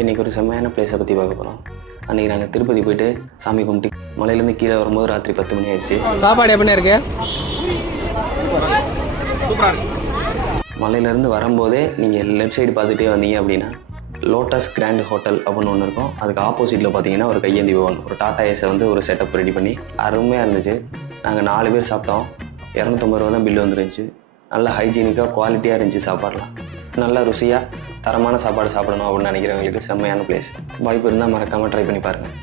இன்றைக்கி ஒரு செம்மையான பிளேஸை பற்றி பார்க்க போகிறோம். அன்றைக்கி நாங்கள் திருப்பதி போயிட்டு சாமி கும்பிட்டு மலையிலேருந்து கீழே வரும்போது ராத்திரி 10 மணி ஆயிடுச்சு. சாப்பாடு எப்படின்னு இருக்கு? மலையிலேருந்து வரும்போதே நீங்கள் லெஃப்ட் சைடு பார்த்துட்டே வந்தீங்க அப்படின்னா லோட்டஸ் கிராண்ட் ஹோட்டல் அப்படின்னு ஒன்று இருக்கும். அதுக்கு ஆப்போசிட்டில் பார்த்தீங்கன்னா ஒரு கையேந்தி பவன், ஒரு டாடா ஏஸை வந்து ஒரு செட்டப் ரெடி பண்ணி அருமையாக இருந்துச்சு. நாங்கள் 4 பேர் சாப்பிட்டோம். 250 ரூபா தான் பில்லு வந்துருந்துச்சு. நல்லா ஹைஜீனிக்காக குவாலிட்டியாக இருந்துச்சு சாப்பாடலாம். நல்லா ருசியாக தரமான சாப்பாடு சாப்பிடணும் அப்படின்னு நினைக்கிறவங்களுக்கு செம்மையான பிளேஸ். வாய்ப்பு இருந்தால் மறக்காமல் ட்ரை பண்ணி பாருங்கள்.